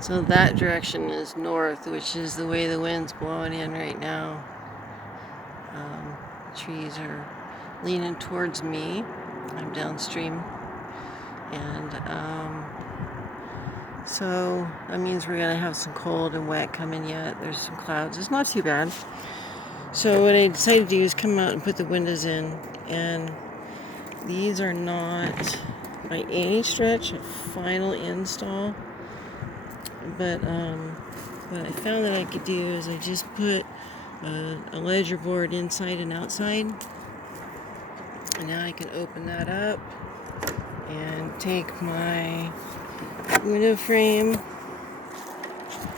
So that direction is north, which is the way the wind's blowing in right now. Trees are leaning towards me. I'm downstream. And so that means we're going to have some cold and wet coming yet. There's some clouds. It's not too bad. So what I decided to do is come out and put the windows in. And these are not by any stretch a final install. But what I found that I could do is I just put a ledger board inside and outside. And now I can open that up and take my window frame.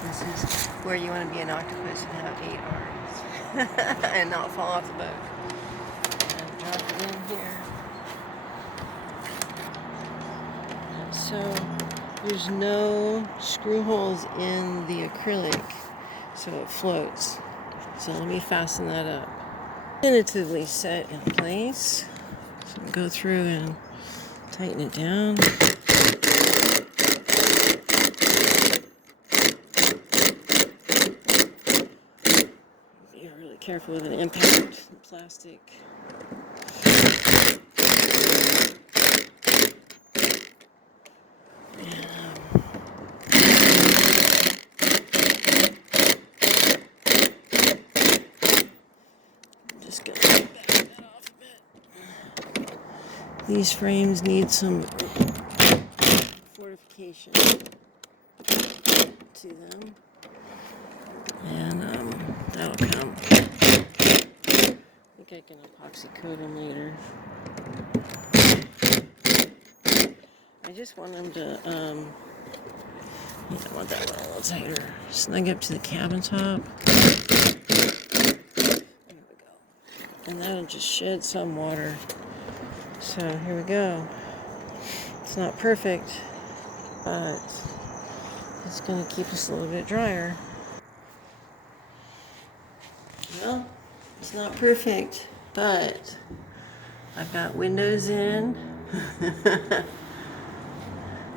This is where you want to be an octopus and have 8 arms and not fall off the boat. And drop it in here. So there's no screw holes in the acrylic, so it floats. So let me fasten that up. Tentatively set in place. So go through and tighten it down. Be really careful with an impact plastic. Just gonna back that off a bit. These frames need some fortification to them, and that'll come. I think I can epoxy coat them later. I just want them to, I want that one a little tighter. Snug up to the cabin top. There we go. And that'll just shed some water. So here we go. It's not perfect, but it's going to keep us a little bit drier. Well, it's not perfect, but I've got windows in,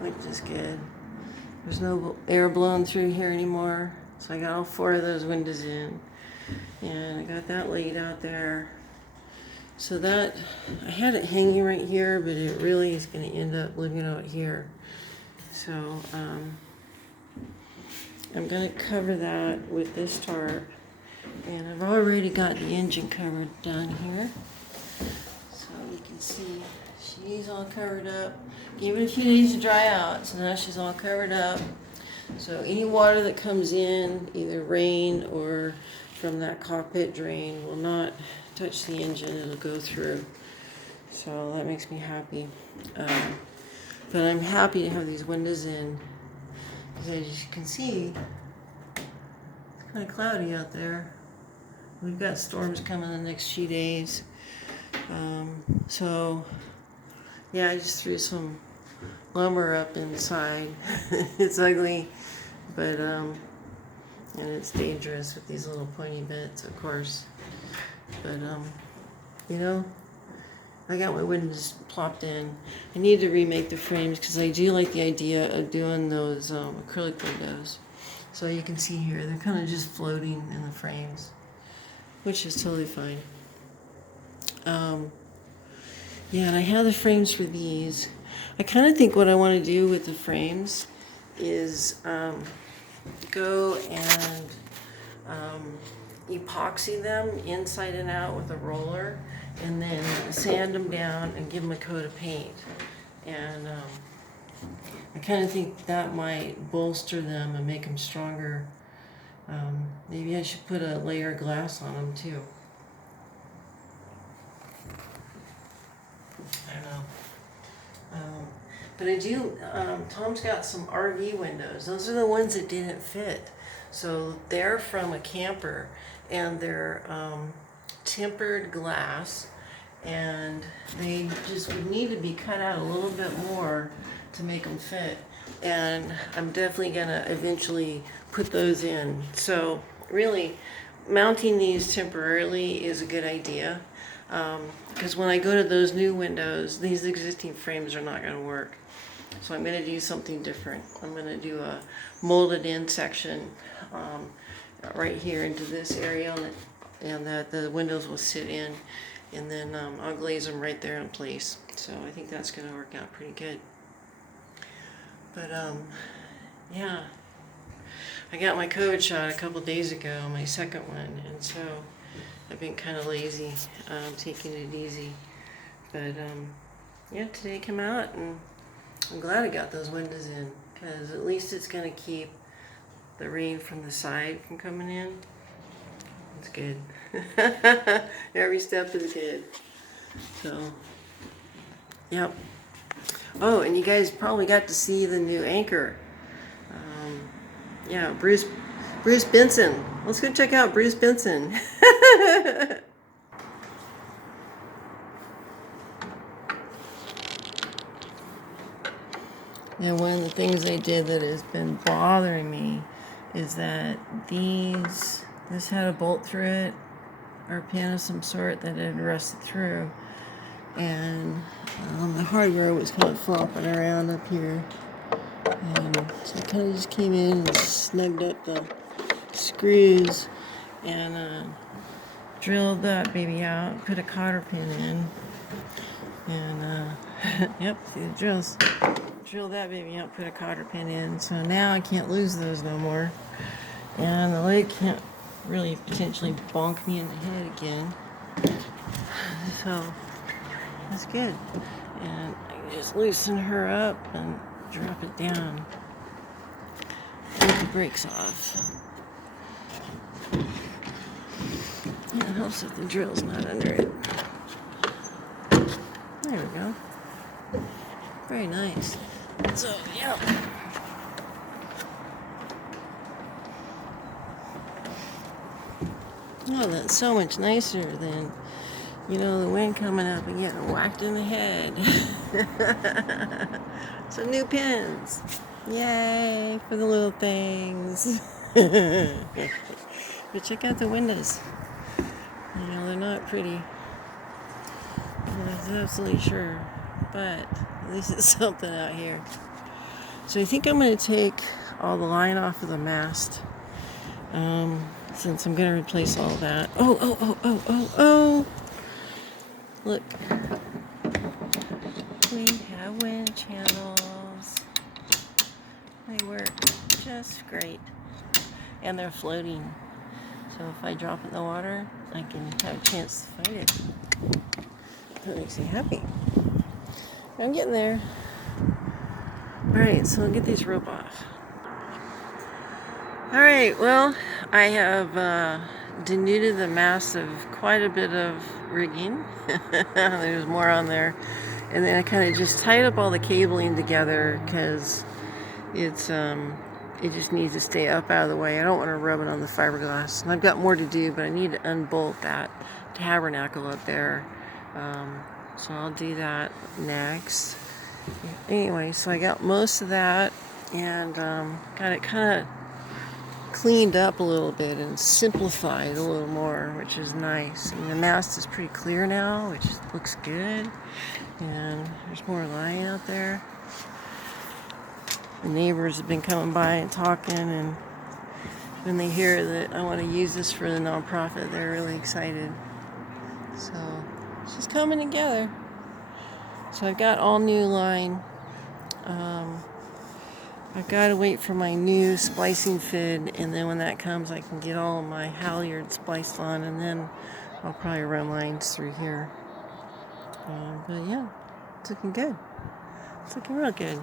which is good. There's no air blowing through here anymore, so I got all 4 of those windows in, and I got that laid out there. So that, I had it hanging right here, but it really is going to end up living out here. So I'm going to cover that with this tarp. And I've already got the engine cover down here. So you can see she's all covered up. Gave it a few days to dry out, so now she's all covered up. So any water that comes in, either rain or from that cockpit drain, will not touch the engine. It'll go through. So that makes me happy. But I'm happy to have these windows in, because as you can see, it's kind of cloudy out there. We've got storms coming the next few days. So, yeah, I just threw some lumber up inside. It's ugly, but, and it's dangerous with these little pointy bits, of course. But, you know, I got my windows plopped in. I need to remake the frames because I do like the idea of doing those acrylic windows. So you can see here, they're kind of just floating in the frames, which is totally fine. Yeah, and I have the frames for these. I kind of think what I want to do with the frames is go and epoxy them inside and out with a roller, and then sand them down and give them a coat of paint. And I kind of think that might bolster them and make them stronger. Maybe I should put a layer of glass on them too. I don't know. But I do, Tom's got some RV windows. Those are the ones that didn't fit. So they're from a camper, and they're tempered glass, and they just would need to be cut out a little bit more to make them fit. And I'm definitely gonna eventually put those in. So really, mounting these temporarily is a good idea. Because when I go to those new windows, these existing frames are not going to work. So I'm going to do something different. I'm going to do a molded in section right here into this area, and that the windows will sit in, and then I'll glaze them right there in place. So I think that's going to work out pretty good. But yeah, I got my COVID shot a couple days ago, my second one, and so I've been kind of lazy, taking it easy. But yeah, today came out, and I'm glad I got those windows in, because at least it's going to keep the rain from the side from coming in. It's good. Every step is good. So, yep. Oh, and you guys probably got to see the new anchor. Yeah, Bruce Benson. Let's go check out Bruce Benson. And one of the things they did that has been bothering me is that this had a bolt through it, or a pin of some sort that had rusted through, and the hardware was kind of flopping around up here, and so I kind of just came in and snugged up the screws and drilled that baby out, put a cotter pin in, and yep, see the drills. Drill that baby out, put a cotter pin in, so now I can't lose those no more, and the leg can't really potentially bonk me in the head again, so that's good. And I just loosen her up and drop it down, take the brakes off. Yeah, it helps if the drill's not under it. There we go. Very nice. So, yeah. Oh, that's so much nicer than, the wind coming up and getting whacked in the head. So new pins. Yay for the little things. But check out the windows. They're not pretty. I'm absolutely sure. But at least it's something out here. So I think I'm going to take all the line off of the mast, since I'm going to replace all that. Oh. Look. We have wind channels. They work just great. And they're floating. So if I drop it in the water, I can have a chance to fight it. That makes me happy. I'm getting there. Alright, so I'll get these rope off. Alright, well, I have denuded the mast of quite a bit of rigging. There's more on there. And then I kind of just tied up all the cabling together because it just needs to stay up out of the way. I don't want to rub it on the fiberglass. And I've got more to do, but I need to unbolt that tabernacle up there. So I'll do that next. Anyway, so I got most of that and got it kind of cleaned up a little bit and simplified a little more, which is nice. And the mast is pretty clear now, which looks good. And there's more line out there. The neighbors have been coming by and talking, and when they hear that I want to use this for the nonprofit, they're really excited. So it's just coming together. So I've got all new line. I've got to wait for my new splicing fid, and then when that comes, I can get all of my halyard spliced on, and then I'll probably run lines through here. But yeah, it's looking good. It's looking real good.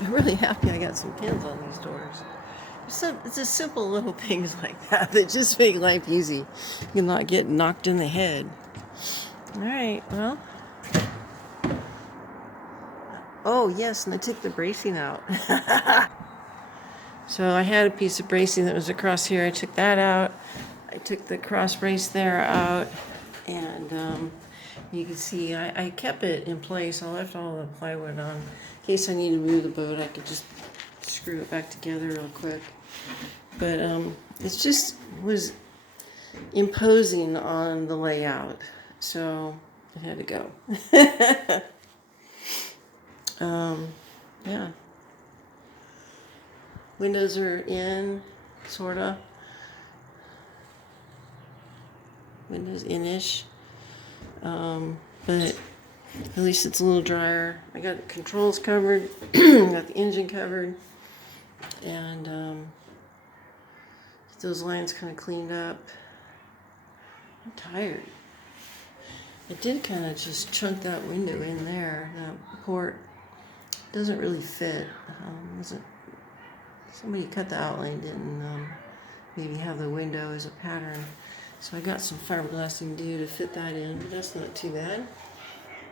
I'm really happy I got some pins on these doors. It's just simple little things like that just make life easy. You not get knocked in the head. Alright, well. Oh, yes, and I took the bracing out. So I had a piece of bracing that was across here. I took that out. I took the cross brace there out. And you can see I kept it in place. I left all the plywood on. In case I need to move the boat, I could just screw it back together real quick. But it just was imposing on the layout. So it had to go. Yeah. Windows are in, sorta. Windows in-ish. But at least it's a little drier. I got the controls covered, got the engine covered, and get those lines kind of cleaned up. I'm tired. I did kind of just chunk that window in there. That port doesn't really fit. Wasn't somebody cut the outline, didn't maybe have the window as a pattern. So I got some fiberglass and do to fit that in, but that's not too bad.